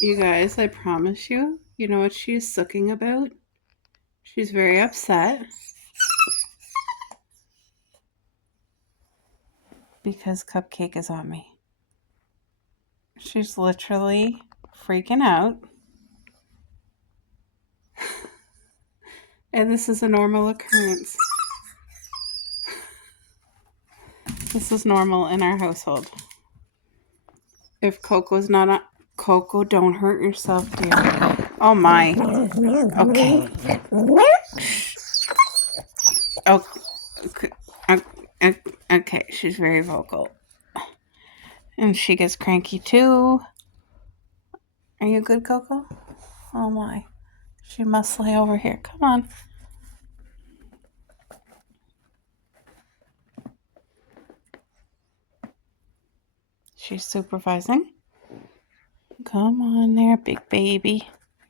You guys, I promise you, you know what she's sucking about? She's very upset because Cupcake is on me. She's literally freaking out. And this is a normal occurrence. This is normal in our household. If Coco's not on... Coco, don't hurt yourself, dear. Oh my. Okay. Okay, she's very vocal. And she gets cranky too. Are you good, Coco? Oh my. She must lay over here. Come on. She's supervising. Come on there, big baby.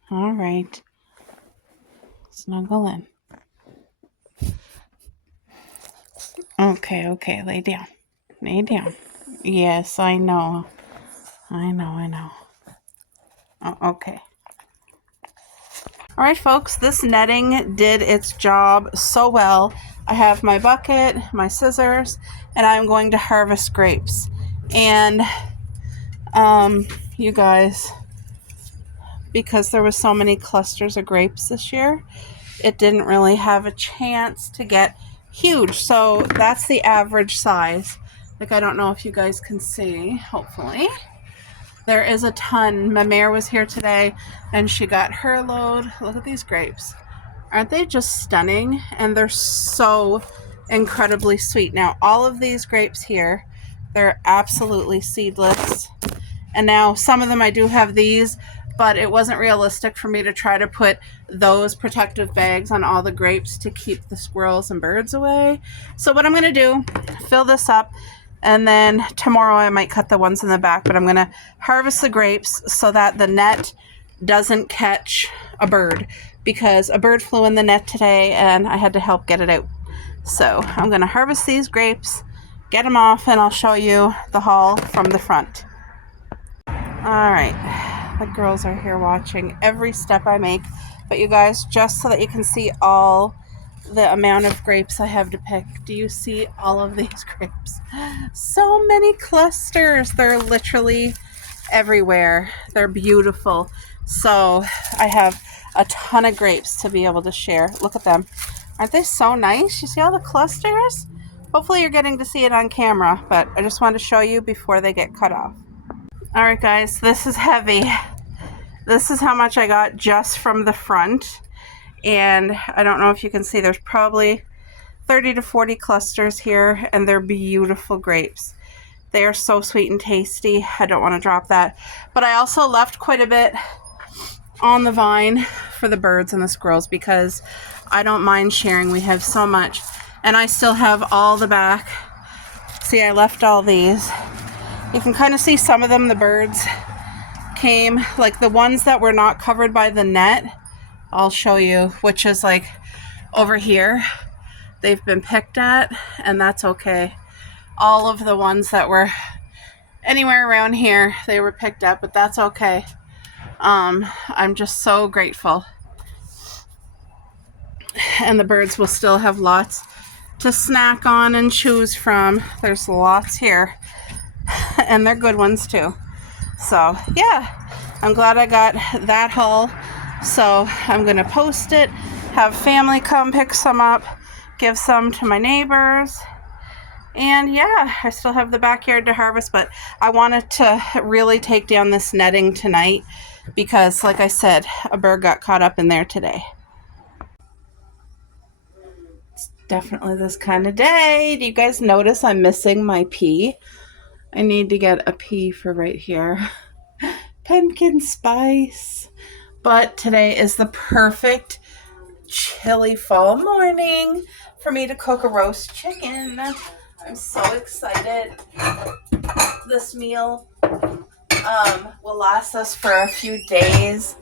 All right. Snuggle in. Okay, lay down. Lay down. Yes, I know. I know. Oh, okay. All right, folks, this netting did its job so well. I have my bucket, my scissors, and I'm going to harvest grapes. And you guys, because there was so many clusters of grapes this year, it didn't really have a chance to get huge. So that's the average size. Like, I don't know if you guys can see, hopefully. There is a ton. My mare was here today and she got her load. Look at these grapes. Aren't they just stunning? And they're so incredibly sweet. Now, all of these grapes here, they're absolutely seedless. And now some of them I do have these, but it wasn't realistic for me to try to put those protective bags on all the grapes to keep the squirrels and birds away. So what I'm going to do, fill this up, and then tomorrow I might cut the ones in the back, but I'm going to harvest the grapes so that the net doesn't catch a bird, because a bird flew in the net today and I had to help get it out. So I'm going to harvest these grapes, get them off, and I'll show you the haul from the front. All right, the girls are here watching every step I make, but you guys, just so that you can see all the amount of grapes I have to pick. Do you see all of these grapes? So many clusters. They're literally everywhere. They're beautiful. So I have a ton of grapes to be able to share. Look at them. Aren't they so nice? You see all the clusters? Hopefully you're getting to see it on camera, but I just wanted to show you before they get cut off. All right, guys, this is heavy. This is how much I got just from the front. And I don't know if you can see, there's probably 30 to 40 clusters here, and they're beautiful grapes. They are so sweet and tasty. I don't want to drop that. But I also left quite a bit on the vine for the birds and the squirrels because I don't mind sharing. We have so much. And I still have all the back. See, I left all these. You can kind of see some of them, the birds came, like the ones that were not covered by the net. I'll show you, which is like over here. They've been picked at, and that's okay. All of the ones that were anywhere around here, they were picked at, but that's okay. I'm just so grateful. And the birds will still have lots to snack on and choose from. There's lots here, and they're good ones too. So yeah, I'm glad I got that haul. So I'm going to post it, have family come pick some up, give some to my neighbors. And yeah, I still have the backyard to harvest, but I wanted to really take down this netting tonight because, like I said, a bird got caught up in there today. It's definitely this kind of day. Do you guys notice I'm missing my P? I need to get a P for right here. Pumpkin spice. But today is the perfect chilly fall morning for me to cook a roast chicken. I'm so excited. This meal will last us for a few days,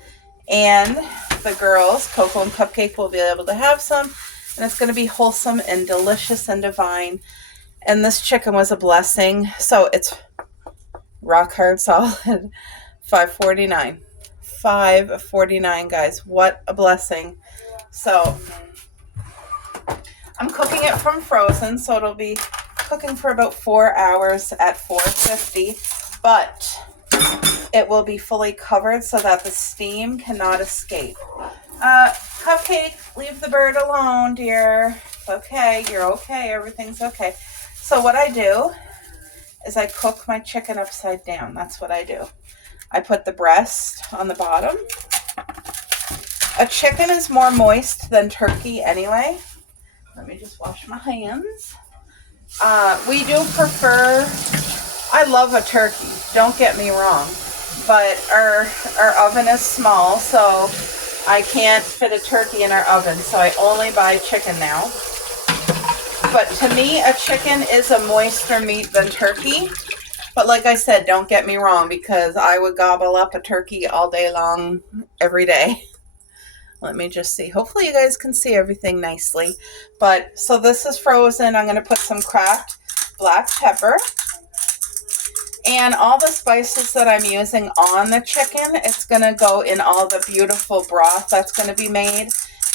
and the girls, Coco and Cupcake, will be able to have some, and it's going to be wholesome and delicious and divine. And this chicken was a blessing, so it's rock hard solid $5.49. $5.49, guys. What a blessing. So I'm cooking it from frozen, so it'll be cooking for about 4 hours at 450, but it will be fully covered so that the steam cannot escape. Cupcake, leave the bird alone, dear. It's okay, you're okay, everything's okay. So what I do is I cook my chicken upside down. That's what I do. I put the breast on the bottom. A chicken is more moist than turkey anyway. Let me just wash my hands. We do prefer, I love a turkey, don't get me wrong, but our oven is small, so I can't fit a turkey in our oven, so I only buy chicken now. But to me, a chicken is a moister meat than turkey. But like I said, don't get me wrong, because I would gobble up a turkey all day long, every day. Let me just see. Hopefully you guys can see everything nicely. But so this is frozen. I'm going to put some cracked black pepper. And all the spices that I'm using on the chicken, it's going to go in all the beautiful broth that's going to be made.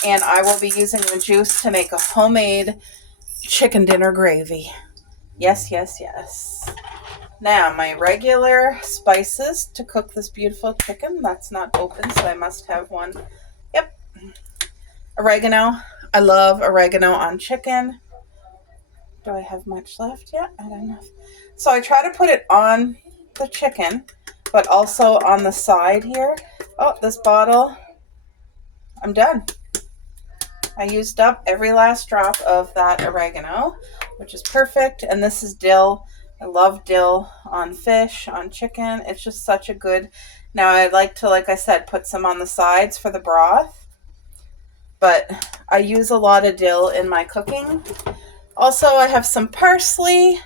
And I will be using the juice to make a homemade chicken dinner gravy. Yes, yes, yes. Now, my regular spices to cook this beautiful chicken. That's not open, so I must have one. Yep. Oregano. I love oregano on chicken. Do I have much left yet? I don't know. So I try to put it on the chicken, but also on the side here. Oh, this bottle. I'm done. I used up every last drop of that oregano, which is perfect. And this is dill. I love dill on fish, on chicken. It's just such a good. Now I like to, like I said, put some on the sides for the broth. But I use a lot of dill in my cooking. Also, I have some parsley.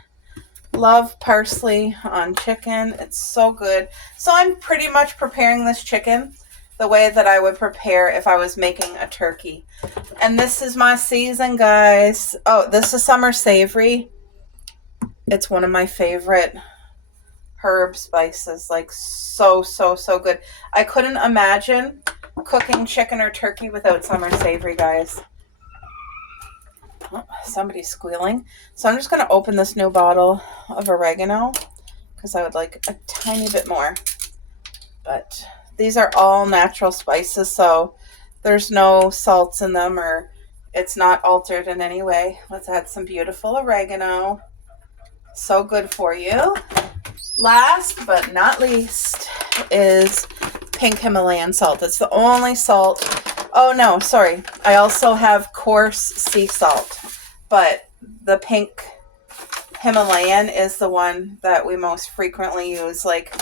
Love parsley on chicken. It's so good. So I'm pretty much preparing this chicken the way that I would prepare if I was making a turkey. And this is my season, guys. Oh, this is summer savory. It's one of my favorite herb spices. Like so good. I couldn't imagine cooking chicken or turkey without summer savory, guys. Oh, somebody's squealing. So I'm just going to open this new bottle of oregano because I would like a tiny bit more. But these are all natural spices, so there's no salts in them or it's not altered in any way. Let's add some beautiful oregano. So good for you. Last but not least is pink Himalayan salt. It's the only salt. Oh no, sorry. I also have coarse sea salt, but the pink Himalayan is the one that we most frequently use, like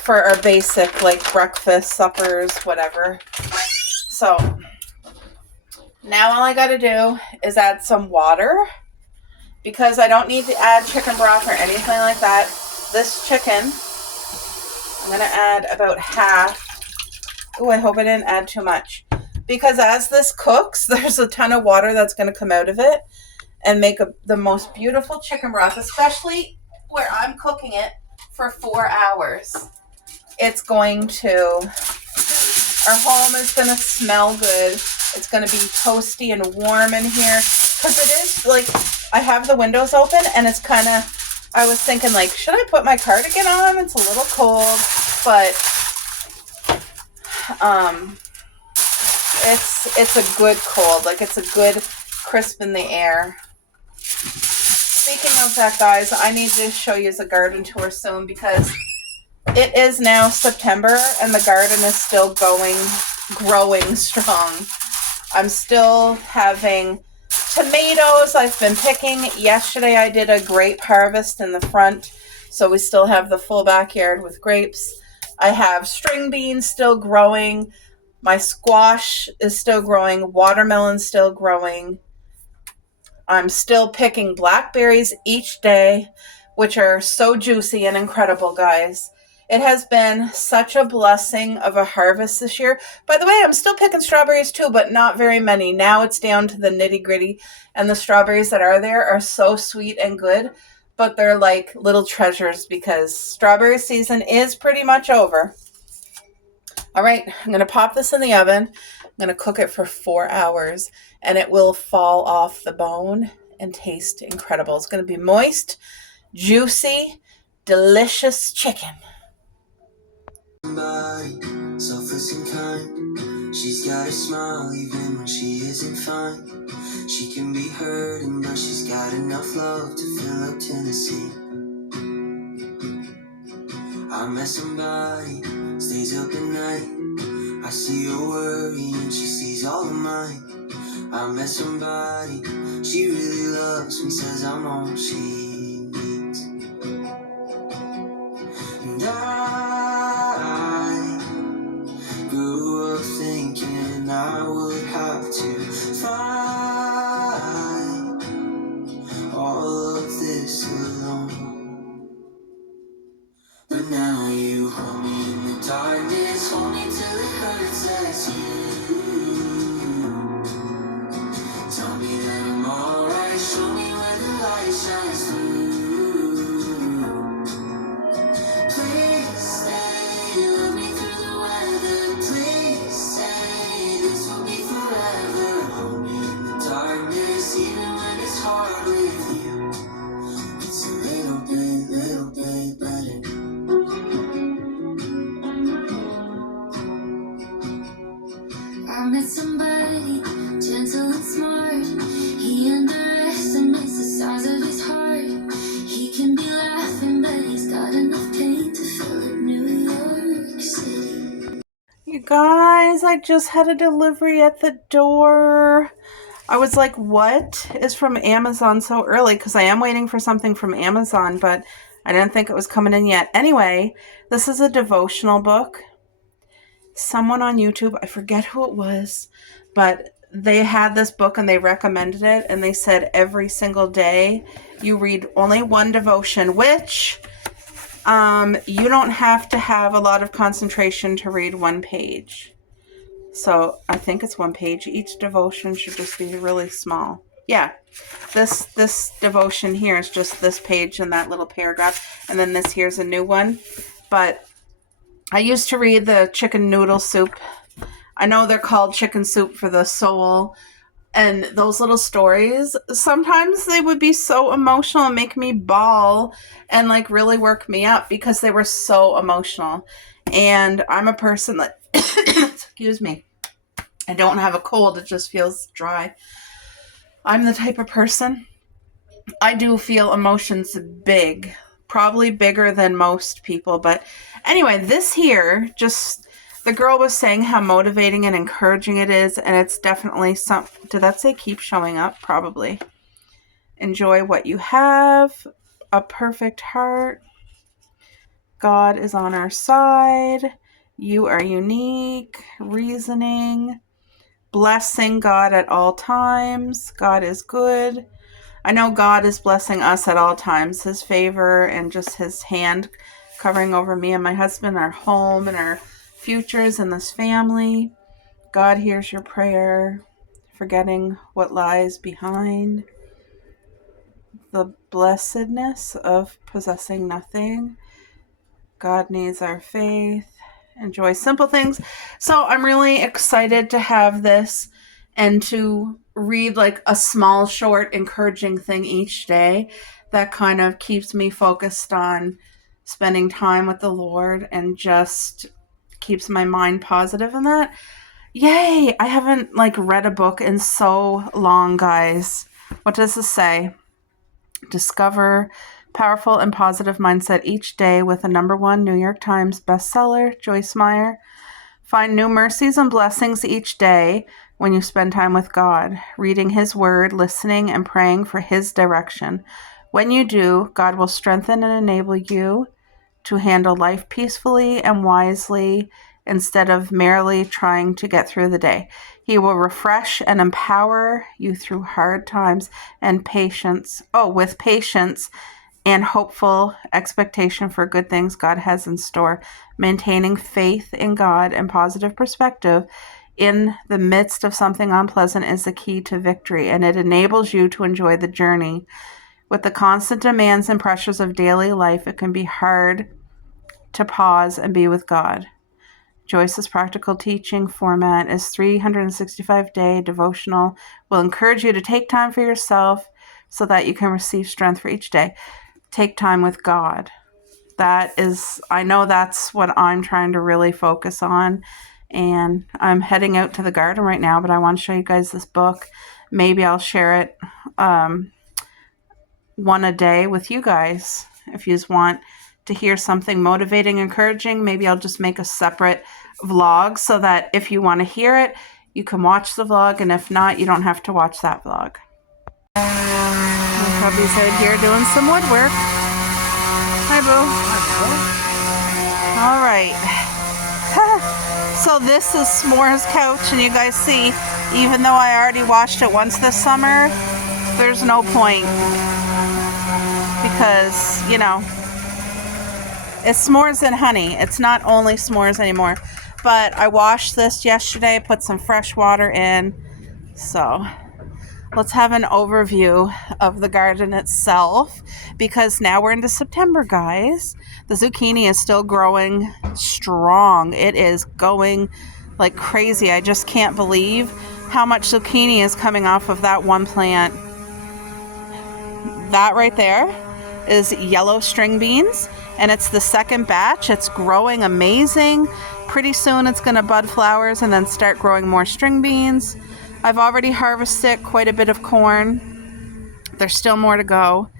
for our basic, like breakfast, suppers, whatever. So now all I got to do is add some water because I don't need to add chicken broth or anything like that. This chicken, I'm going to add about half. Oh, I hope I didn't add too much. Because as this cooks, there's a ton of water that's going to come out of it and make the most beautiful chicken broth, especially where I'm cooking it for 4 hours. It's going to, our home is going to smell good. It's going to be toasty and warm in here. Because it is, like, I have the windows open and it's kind of, I was thinking, like, should I put my cardigan on? It's a little cold, but it's a good cold. Like, it's a good crisp in the air. Speaking of that, guys, I need to show you the garden tour soon because it is now September and the garden is still growing strong. I'm still having tomatoes I've been picking. Yesterday I did a grape harvest in the front, so we still have the full backyard with grapes. I have string beans still growing. My squash is still growing. Watermelon's still growing. I'm still picking blackberries each day, which are so juicy and incredible, guys. It has been such a blessing of a harvest this year. By the way, I'm still picking strawberries too, but not very many. Now it's down to the nitty-gritty, and the strawberries that are there are so sweet and good, but they're like little treasures because strawberry season is pretty much over. All right, I'm going to pop this in the oven. I'm going to cook it for 4 hours, and it will fall off the bone and taste incredible. It's going to be moist, juicy, delicious chicken. Selfless and kind. She's got a smile even when she isn't fine. She can be hurting, but she's got enough love to fill up Tennessee. I met somebody, stays up at night. I see her worry and she sees all of mine. I met somebody, she really loves me, says I'm all she needs. And I grew up thinking I would have to fight all of this alone. But now you hold me in the darkness, hold me till it hurts as you tell me that I'm alright, show me where the light shines through. Please stay, love me through the weather. Please say this will be forever. Hold me in the darkness, even when it's hard with you. It's a little bit better. I met somebody gentle and smart. He underestimates the size of his heart. He can be laughing, but he's got enough pain to fill up New York City. You guys, I just had a delivery at the door. I was like, what is from Amazon so early? Because I am waiting for something from Amazon, but I didn't think it was coming in yet. Anyway, this is a devotional book. Someone on YouTube, I forget who it was, but they had this book and they recommended it, and they said every single day you read only one devotion, which you don't have to have a lot of concentration to read one page. So I think it's one page. Each devotion should just be really small. Yeah, this devotion here is just this page and that little paragraph, and then this here's a new one. But I used to read the chicken noodle soup. I know they're called chicken soup for the soul. And those little stories, sometimes they would be so emotional and make me bawl and like really work me up because they were so emotional. And I'm a person that, excuse me, I don't have a cold. It just feels dry. I'm the type of person, I do feel emotions big, probably bigger than most people. But anyway, this here, just the girl was saying how motivating and encouraging it is. And it's definitely some, did that say keep showing up? Probably. Enjoy what you have. A perfect heart. God is on our side. You are unique. Reasoning. Blessing God at all times. God is good. I know God is blessing us at all times. His favor and just his hand covering over me and my husband, our home and our futures and this family. God hears your prayer, forgetting what lies behind. The blessedness of possessing nothing. God needs our faith. Enjoy simple things. So I'm really excited to have this and to read like a small, short, encouraging thing each day that kind of keeps me focused on spending time with the Lord and just keeps my mind positive in that. Yay! I haven't like read a book in so long, guys. What does this say? Discover powerful and positive mindset each day with a #1 New York Times bestseller, Joyce Meyer. Find new mercies and blessings each day when you spend time with God, reading his word, listening, and praying for his direction. When you do, God will strengthen and enable you to handle life peacefully and wisely instead of merely trying to get through the day. He will refresh and empower you through hard times and with patience and hopeful expectation for good things God has in store. Maintaining faith in God and positive perspective in the midst of something unpleasant is the key to victory, and it enables you to enjoy the journey. With the constant demands and pressures of daily life, it can be hard to pause and be with God. Joyce's practical teaching format is 365-day devotional. Will encourage you to take time for yourself so that you can receive strength for each day. Take time with God. I know that's what I'm trying to really focus on. And I'm heading out to the garden right now, but I want to show you guys this book. Maybe I'll share it one a day with you guys. If you just want to hear something motivating, encouraging, maybe I'll just make a separate vlog so that if you want to hear it, you can watch the vlog, and if not, you don't have to watch that vlog. My puppy's out here doing some woodwork. Hi, Boo. All right. So this is S'mores couch, and you guys see, even though I already washed it once this summer, there's no point because, you know, it's s'mores and honey. It's not only s'mores anymore. But I washed this yesterday, put some fresh water in. So let's have an overview of the garden itself, because now we're into September, guys. The zucchini is still growing strong. It is going like crazy. I just can't believe how much zucchini is coming off of that one plant. That right there is yellow string beans, and it's the second batch. It's growing amazing. Pretty soon it's going to bud flowers and then start growing more string beans. I've already harvested quite a bit of corn. There's still more to go.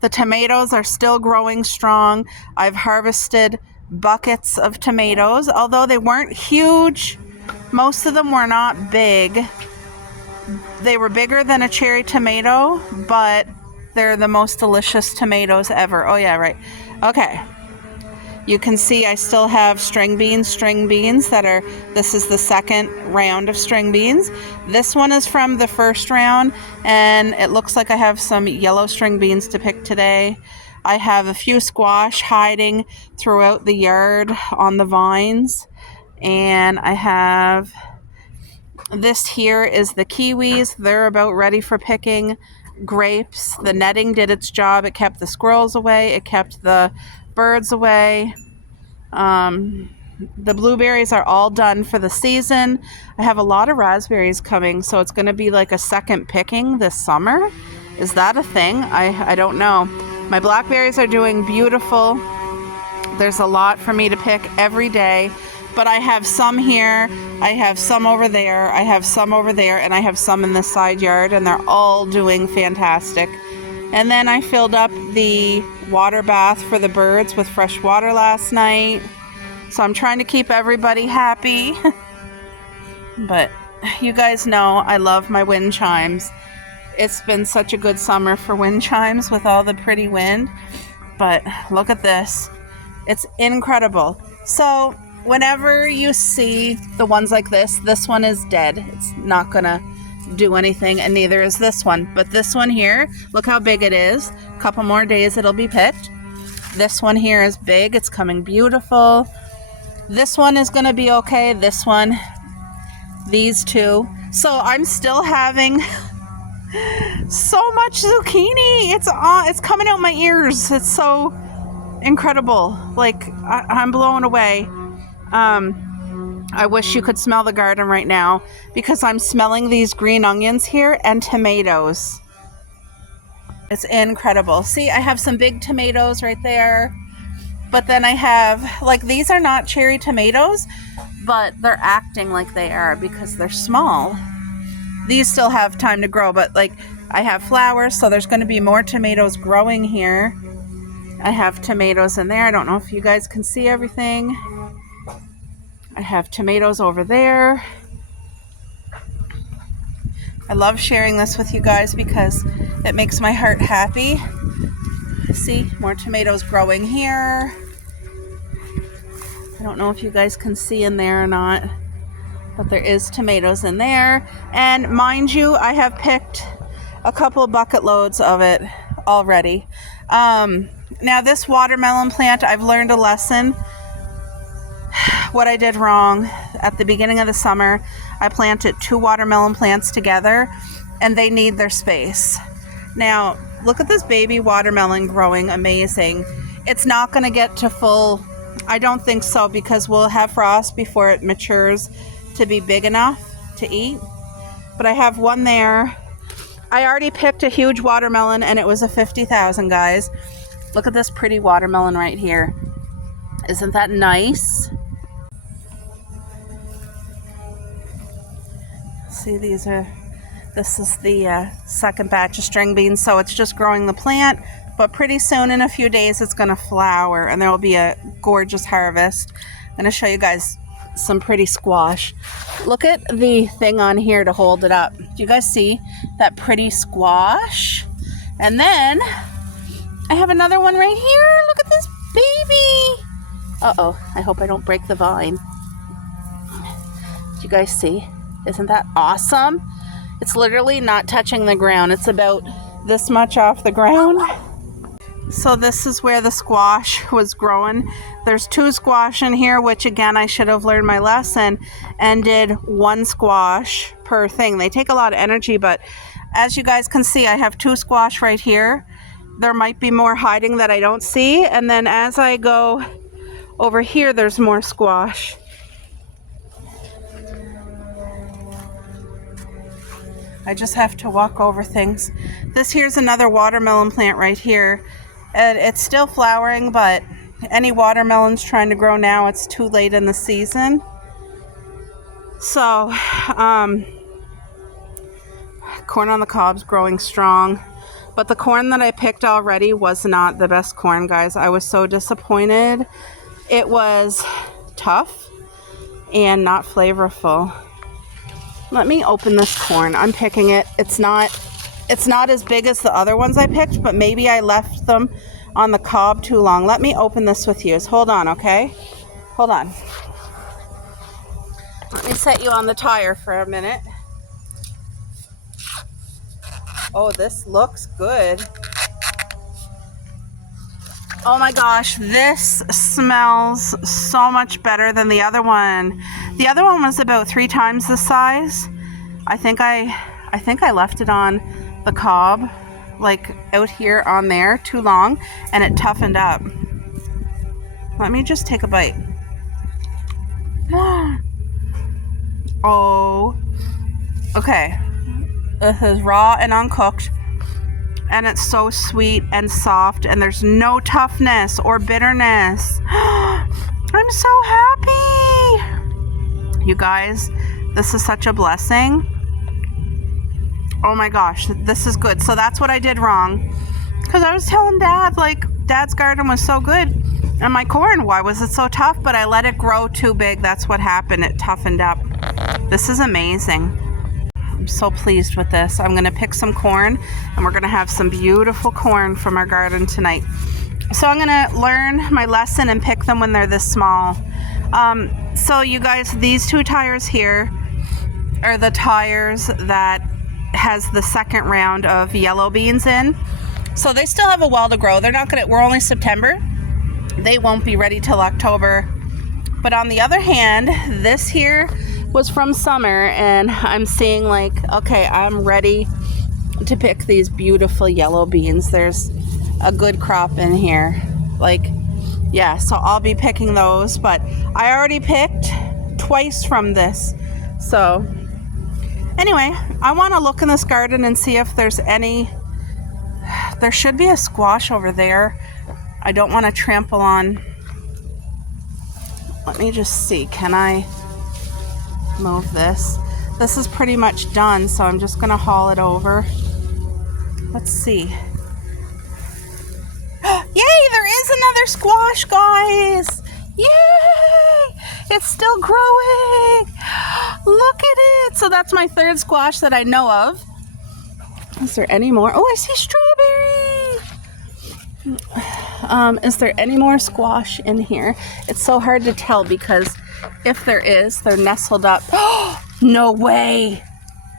The tomatoes are still growing strong. I've harvested buckets of tomatoes, although they weren't huge. Most of them were not big. They were bigger than a cherry tomato, but they're the most delicious tomatoes ever. Oh yeah, right. Okay. You can see I still have string beans this is the second round of string beans. This one is from the first round, and it looks like I have some yellow string beans to pick today. I have a few squash hiding throughout the yard on the vines, and I have this here is the kiwis. They're about ready for picking. Grapes, the netting did its job. It kept the squirrels away. It kept the birds away. The blueberries are all done for the season. I have a lot of raspberries coming, so it's going to be like a second picking this summer. Is that a thing? I don't know. My blackberries are doing beautiful. There's a lot for me to pick every day, but I have some here. I have some over there. I have some over there, and I have some in the side yard, and they're all doing fantastic. And then I filled up the water bath for the birds with fresh water last night. So I'm trying to keep everybody happy. But you guys know I love my wind chimes. It's been such a good summer for wind chimes with all the pretty wind. But look at this. It's incredible. So whenever you see the ones like this one is dead. It's not gonna do anything, and neither is this one. But this one here, look how big it is. A couple more days it'll be picked. This one here is big. It's coming beautiful. This one is going to be okay. This one, these two. So I'm still having so much zucchini. It's coming out my ears. It's so incredible. Like I'm blown away. I wish you could smell the garden right now, because I'm smelling these green onions here and tomatoes. It's incredible. See, I have some big tomatoes right there. But then I have, like, these are not cherry tomatoes, but they're acting like they are because they're small. These still have time to grow, but like I have flowers, so there's going to be more tomatoes growing here. I have tomatoes in there. I don't know if you guys can see everything. I have tomatoes over there. I love sharing this with you guys because it makes my heart happy. See, more tomatoes growing here. I don't know if you guys can see in there or not, but there is tomatoes in there. And mind you, I have picked a couple of bucket loads of it already. Now this watermelon plant, I've learned a lesson. What I did wrong at the beginning of the summer, I planted 2 watermelon plants together, and they need their space. Now, look at this baby watermelon growing amazing. It's not going to get to full I don't think so because we'll have frost before it matures to be big enough to eat. But I have one there. I already picked a huge watermelon and it was a 50,000, guys. Look at this pretty watermelon right here. Isn't that nice? See, this is the second batch of string beans, so it's just growing the plant, but pretty soon in a few days it's going to flower and there will be a gorgeous harvest. I'm going to show you guys some pretty squash. Look at the thing on here to hold it up. Do you guys see that pretty squash? And then I have another one right here. Look at this baby. Uh-oh, I hope I don't break the vine. Do you guys see? Isn't that awesome? It's literally not touching the ground. It's about this much off the ground. So this is where the squash was growing. There's 2 squash in here, which again, I should have learned my lesson and did 1 squash per thing. They take a lot of energy, but as you guys can see, I have 2 squash right here. There might be more hiding that I don't see. And then as I go over here, there's more squash. I just have to walk over things. This here's another watermelon plant right here. And it's still flowering, but any watermelons trying to grow now, it's too late in the season. So, corn on the cob's growing strong. But the corn that I picked already was not the best corn, guys. I was so disappointed. It was tough and not flavorful. Let me open this corn. I'm picking it. It's not as big as the other ones I picked, but maybe I left them on the cob too long. Let me open this with you. Hold on, okay? Hold on. Let me set you on the tire for a minute. Oh, this looks good. Oh my gosh, this smells so much better than the other one. The other one was about 3 times the size. I think I left it on the cob, like out here on there, too long, and it toughened up. Let me just take a bite. Oh, okay. This is raw and uncooked, and it's so sweet and soft, and there's no toughness or bitterness. I'm so happy. You guys, this is such a blessing. Oh my gosh, this is good. So that's what I did wrong. Because I was telling Dad, like, Dad's garden was so good. And my corn, why was it so tough? But I let it grow too big. That's what happened. It toughened up. This is amazing. I'm so pleased with this. I'm going to pick some corn, and we're going to have some beautiful corn from our garden tonight. So I'm going to learn my lesson and pick them when they're this small. So you guys, these 2 tires here are the tires that has the second round of yellow beans in. So they still have a while to grow. They're not going to, we're only September. They won't be ready till October. But on the other hand, this here was from summer, and I'm seeing like, okay, I'm ready to pick these beautiful yellow beans. There's a good crop in here. Like, yeah, so I'll be picking those, but I already picked twice from this. So anyway, I want to look in this garden and see if there's any. There should be a squash over there. I don't want to trample on. Let me just see. Can I move this? This is pretty much done, so I'm just going to haul it over. Let's see. Yay, there is another squash, guys. Yay! It's still growing. Look at it. So that's my 3rd squash that I know of. Is there any more? Oh, I see strawberry. Is there any more squash in here? It's so hard to tell because if there is, they're nestled up. No way.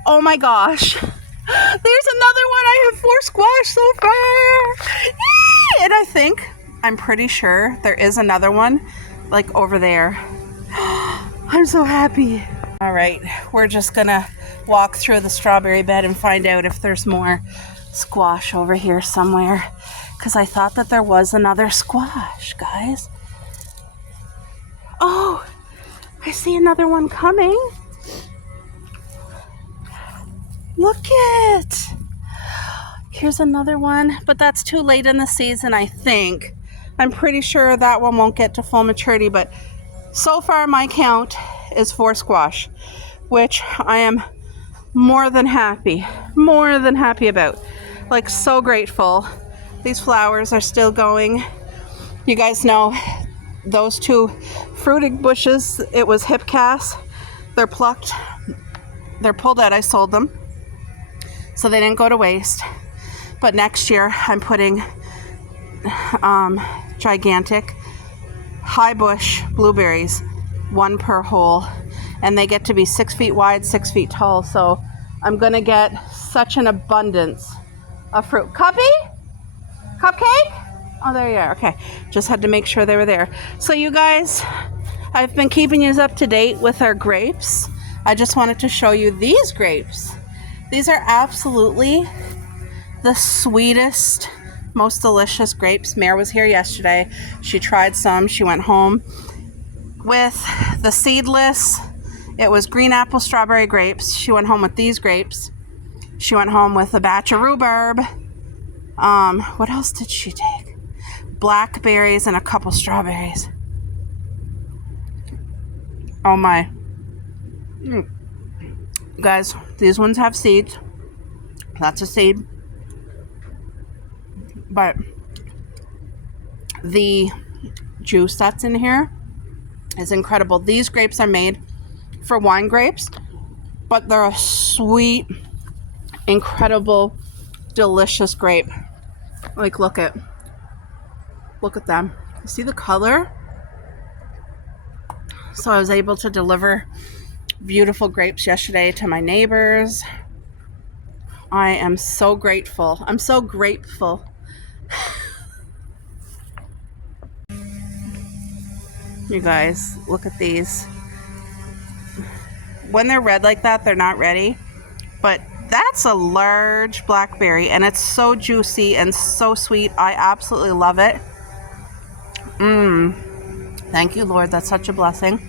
Oh my gosh. There's another one. I have 4 squash so far. Yay! And I'm pretty sure there is another one like over there. I'm so happy. All right, we're just gonna walk through the strawberry bed and find out if there's more squash over here somewhere, because I thought that there was another squash, guys. Oh, I see another one coming. Look it. Here's another one, but that's too late in the season, I think. I'm pretty sure that one won't get to full maturity, but so far my count is 4 squash, which I am more than happy about. Like, so grateful. These flowers are still going. You guys know those 2 fruiting bushes, it was Hipcas. They're plucked, they're pulled out, I sold them, so they didn't go to waste. But next year I'm putting gigantic high bush blueberries, 1 per hole, and they get to be 6 feet wide, 6 feet tall. So I'm gonna get such an abundance of fruit. Cupcake? Oh, there you are. Okay, just had to make sure they were there. So you guys, I've been keeping you up to date with our grapes. I just wanted to show you these grapes. These are absolutely the sweetest, most delicious grapes. Mare was here yesterday. She tried some. She went home with the seedless. It was green apple strawberry grapes. She went home with these grapes. She went home with a batch of rhubarb. What else did she take? Blackberries and a couple strawberries. Oh my. Guys, these ones have seeds. That's a seed. But the juice that's in here is incredible. These grapes are made for wine grapes, but they're a sweet, incredible, delicious grape. Like, look at them. You see the color? So I was able to deliver beautiful grapes yesterday to my neighbors. I am so grateful. I'm so grateful. You guys, look at these. When they're red like that, they're not ready. But that's a large blackberry, and it's so juicy and so sweet. I absolutely love it. Thank you, Lord. That's such a blessing.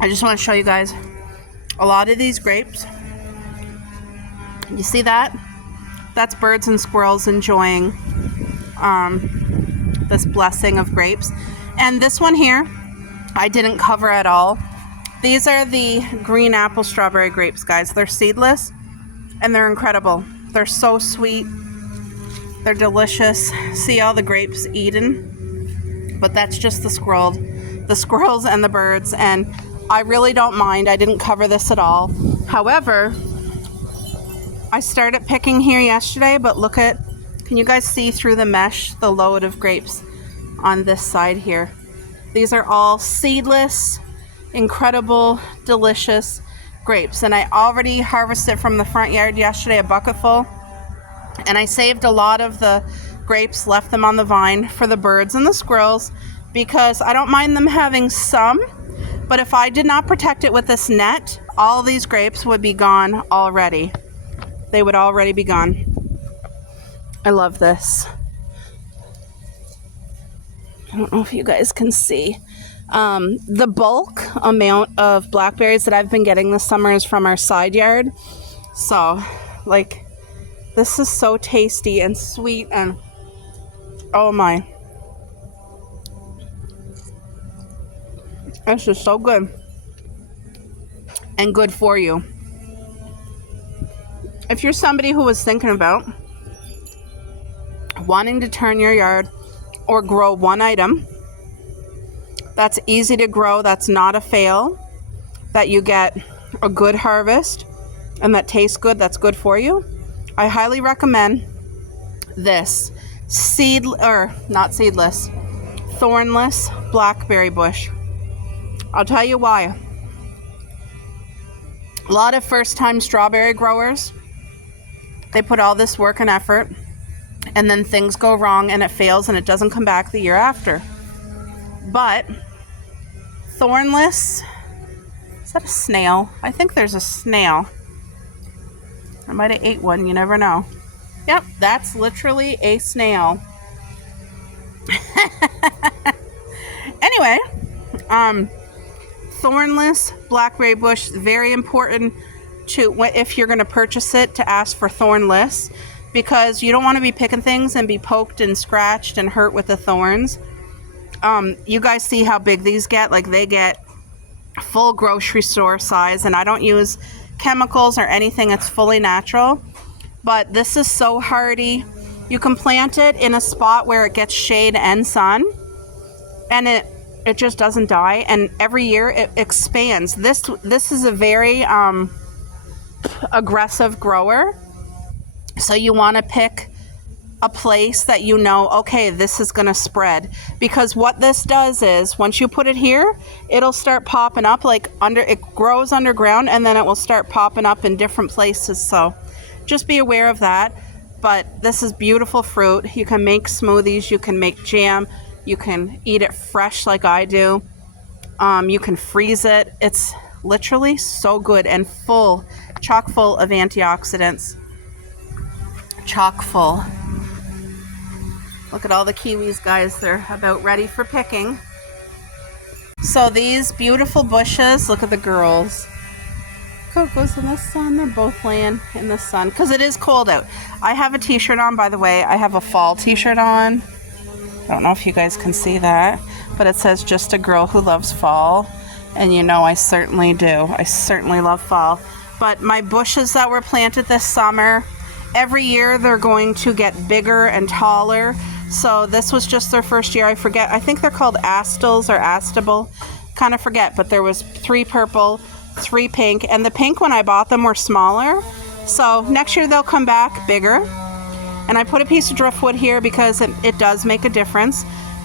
I just want to show you guys a lot of these grapes. You see that? That's birds and squirrels enjoying this blessing of grapes. And this one here, I didn't cover at all. These are the green apple strawberry grapes, guys. They're seedless, and they're incredible. They're so sweet. They're delicious. See all the grapes eaten? But that's just the squirrels and the birds, and I really don't mind. I didn't cover this at all. However, I started picking here yesterday, but look at, can you guys see through the mesh, the load of grapes on this side here? These are all seedless, incredible, delicious grapes. And I already harvested from the front yard yesterday, a bucket full. And I saved a lot of the grapes, left them on the vine for the birds and the squirrels, because I don't mind them having some. But if I did not protect it with this net, all these grapes would be gone already. They would already be gone. I love this. I don't know if you guys can see. The bulk amount of blackberries that I've been getting this summer is from our side yard. So, like, this is so tasty and sweet, and oh my. This is so good. And good for you. If you're somebody who was thinking about wanting to turn your yard or grow one item that's easy to grow, that's not a fail, that you get a good harvest, and that tastes good, that's good for you, I highly recommend this thornless blackberry bush. I'll tell you why. A lot of first-time strawberry growers, they put all this work and effort, and then things go wrong and it fails and it doesn't come back the year after. But thornless, is that a snail? I think there's a snail. I might have ate one, you never know. Yep, that's literally a snail. Anyway, Thornless blackberry bush, very important to, if you're going to purchase it, to ask for thornless, because you don't want to be picking things and be poked and scratched and hurt with the thorns. You guys see how big these get? Like, they get full grocery store size, and I don't use chemicals or anything. It's fully natural. But this is so hardy. You can plant it in a spot where it gets shade and sun, and it just doesn't die, and every year it expands. This is a very aggressive grower, so you want to pick a place that you know, okay, this is going to spread, because what this does is, once you put it here, it'll start popping up, like it grows underground, and then it will start popping up in different places. So just be aware of that. But this is beautiful fruit. You can make smoothies, you can make jam, you can eat it fresh like I do. You can freeze it. It's literally so good and full, chock full of antioxidants. Chock full. Look at all the kiwis, guys. They're about ready for picking. So these beautiful bushes, look at the girls. Coco's in the sun. They're both laying in the sun because it is cold out. I have a t-shirt on, by the way. I have a fall t-shirt on. I don't know if you guys can see that, but it says "Just a Girl Who Loves Fall," and you know I certainly do. I certainly love fall. But my bushes that were planted this summer, every year they're going to get bigger and taller. So this was just their first year. I forget. I think they're called astles or astable. Kind of forget, but there was 3 purple, 3 pink, and the pink when I bought them were smaller. So next year they'll come back bigger. And I put a piece of driftwood here because it does make a difference.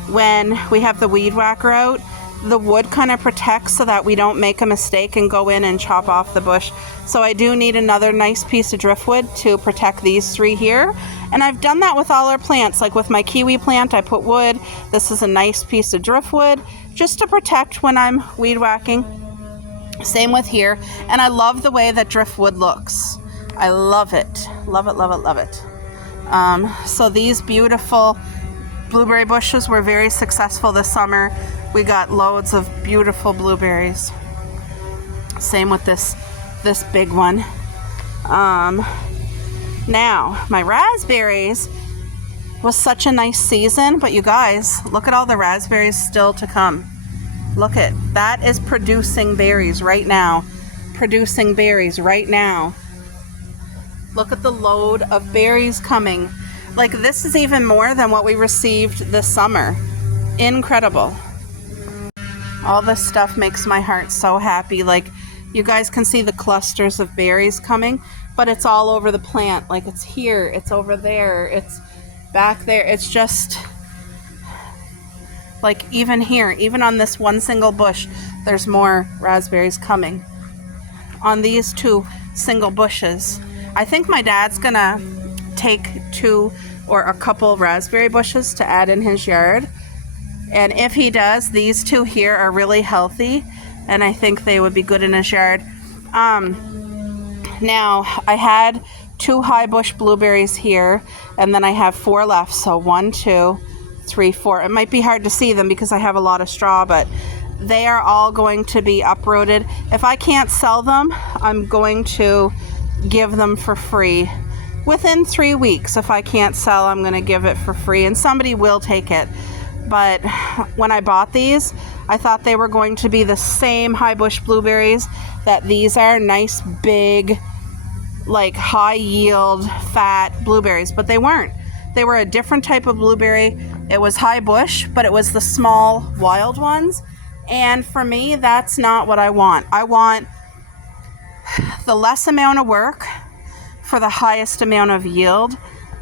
When we have the weed whacker out, the wood kind of protects so that we don't make a mistake and go in and chop off the bush. So I do need another nice piece of driftwood to protect these 3 here. And I've done that with all our plants. Like with my kiwi plant, I put wood. This is a nice piece of driftwood just to protect when I'm weed whacking. Same with here. And I love the way that driftwood looks. I love it. Love it, love it, love it. So these beautiful blueberry bushes were very successful this summer. We got loads of beautiful blueberries. Same with this big one. Now, my raspberries was such a nice season, but you guys, look at all the raspberries still to come. Look at that, is producing berries right now. Producing berries right now. Look at the load of berries coming. Like, this is even more than what we received this summer. Incredible. All this stuff makes my heart so happy. Like, you guys can see the clusters of berries coming, but it's all over the plant. Like, it's here, it's over there, it's back there. It's just like, even here, even on this one single bush, there's more raspberries coming. On these 2 single bushes. I think my dad's gonna take 2 or a couple raspberry bushes to add in his yard. And if he does, these 2 here are really healthy, and I think they would be good in his yard. Now, I had 2 high bush blueberries here, and then I have 4 left. So 1, 2, 3, 4. It might be hard to see them because I have a lot of straw, but they are all going to be uprooted. If I can't sell them, I'm going to give them for free within 3 weeks. If I can't sell, I'm going to give it for free, and somebody will take it. But when I bought these, I thought they were going to be the same high bush blueberries that these are. Nice, big, like high yield, fat blueberries, but they weren't. They were a different type of blueberry. It was high bush, but it was the small wild ones. And for me, that's not what I want. I want the less amount of work for the highest amount of yield.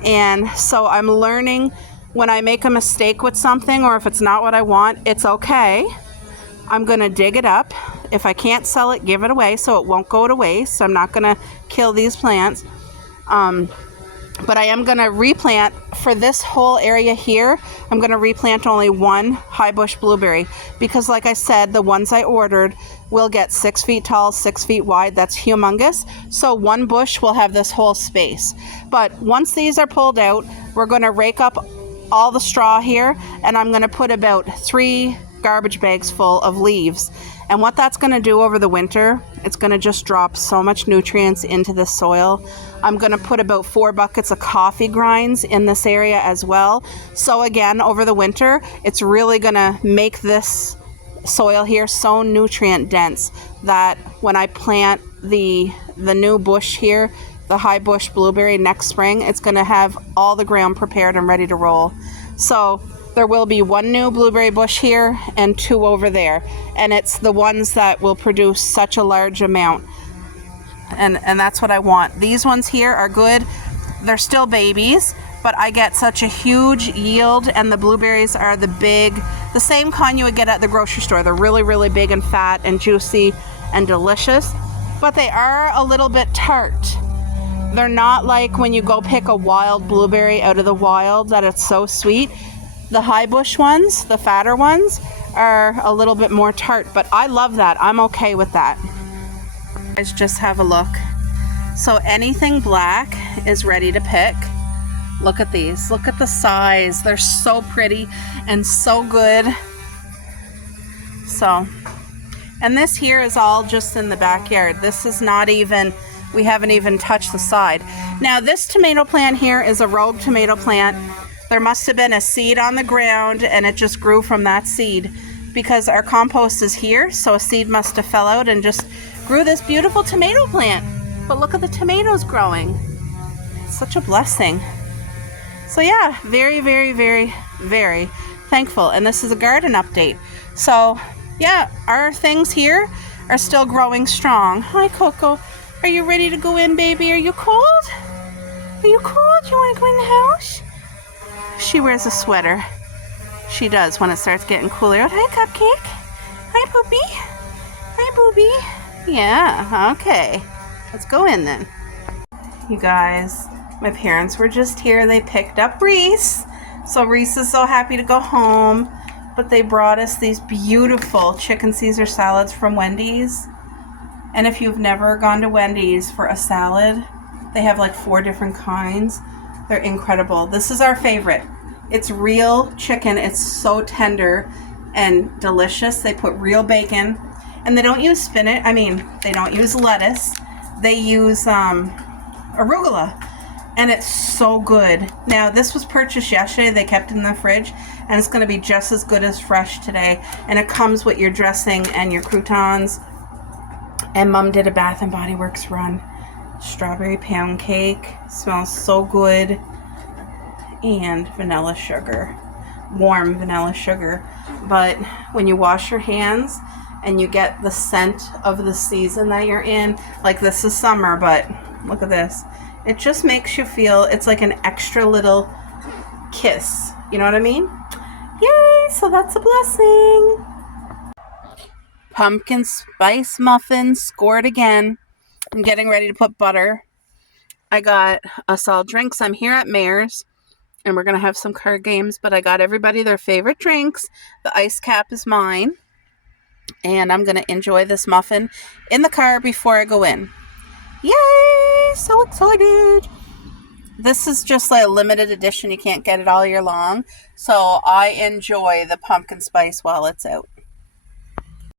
And so I'm learning, when I make a mistake with something, or if it's not what I want, it's okay. I'm going to dig it up. If I can't sell it, give it away so it won't go to waste. I'm not going to kill these plants. But I am going to replant for this whole area here. I'm going to replant only 1 high bush blueberry because, like I said, the ones I ordered will get 6 feet tall, 6 feet wide. That's humongous. So 1 bush will have this whole space. But once these are pulled out, we're going to rake up all the straw here, and I'm going to put about 3 garbage bags full of leaves. And what that's going to do over the winter, it's going to just drop so much nutrients into the soil. I'm going to put about 4 buckets of coffee grinds in this area as well. So again, over the winter, it's really going to make this soil here so nutrient dense that when I plant the new bush here, the high bush blueberry next spring, it's going to have all the ground prepared and ready to roll. So there will be 1 new blueberry bush here and 2 over there, and it's the ones that will produce such a large amount, and that's what I want. These ones here are good. They're still babies, but I get such a huge yield, and the blueberries are the same kind you would get at the grocery store. They're really, really big and fat and juicy and delicious, but they are a little bit tart. They're not like when you go pick a wild blueberry out of the wild that it's so sweet. The high bush ones, the fatter ones, are a little bit more tart, but I love that. I'm okay with that. Guys, just have a look. So anything black is ready to pick. Look at these. Look at the size. They're so pretty and so good. So, and this here is all just in the backyard. This is not even, we haven't even touched the side. Now this tomato plant here is a rogue tomato plant. There must have been a seed on the ground and it just grew from that seed because our compost is here. So a seed must have fell out and just grew this beautiful tomato plant. But look at the tomatoes growing. It's such a blessing. So yeah, very, very, very, very thankful. And this is a garden update. So yeah, our things here are still growing strong. Hi, Coco. Are you ready to go in, baby? Are you cold? Are you cold? You want to go in the house? She wears a sweater. She does when it starts getting cooler out. Hi, Cupcake. Hi, Poopy. Hi, Booby. Yeah, okay. Let's go in then. You guys, my parents were just here. They picked up Reese. So Reese is so happy to go home. But they brought us these beautiful chicken Caesar salads from Wendy's. And if you've never gone to Wendy's for a salad, they have like 4 different kinds. They're incredible. This is our favorite. It's real chicken. It's so tender and delicious. They put real bacon. And they don't use spinach. I mean, they don't use lettuce. They use arugula. And it's so good. Now, this was purchased yesterday. They kept it in the fridge. And it's going to be just as good as fresh today. And it comes with your dressing and your croutons. And Mom did a Bath & Body Works run. Strawberry pound cake. Smells so good. And vanilla sugar. Warm vanilla sugar. But when you wash your hands and you get the scent of the season that you're in, like this is summer, but look at this. It just makes you feel, it's like an extra little kiss. You know what I mean? Yay! So that's a blessing. Pumpkin spice muffins scored again. I'm getting ready to put butter. I got us all drinks. I'm here at Mayor's and we're going to have some card games, but I got everybody their favorite drinks. The ice cap is mine. And I'm going to enjoy this muffin in the car before I go in. Yay! So excited! This is just like a limited edition. You can't get it all year long. So I enjoy the pumpkin spice while it's out.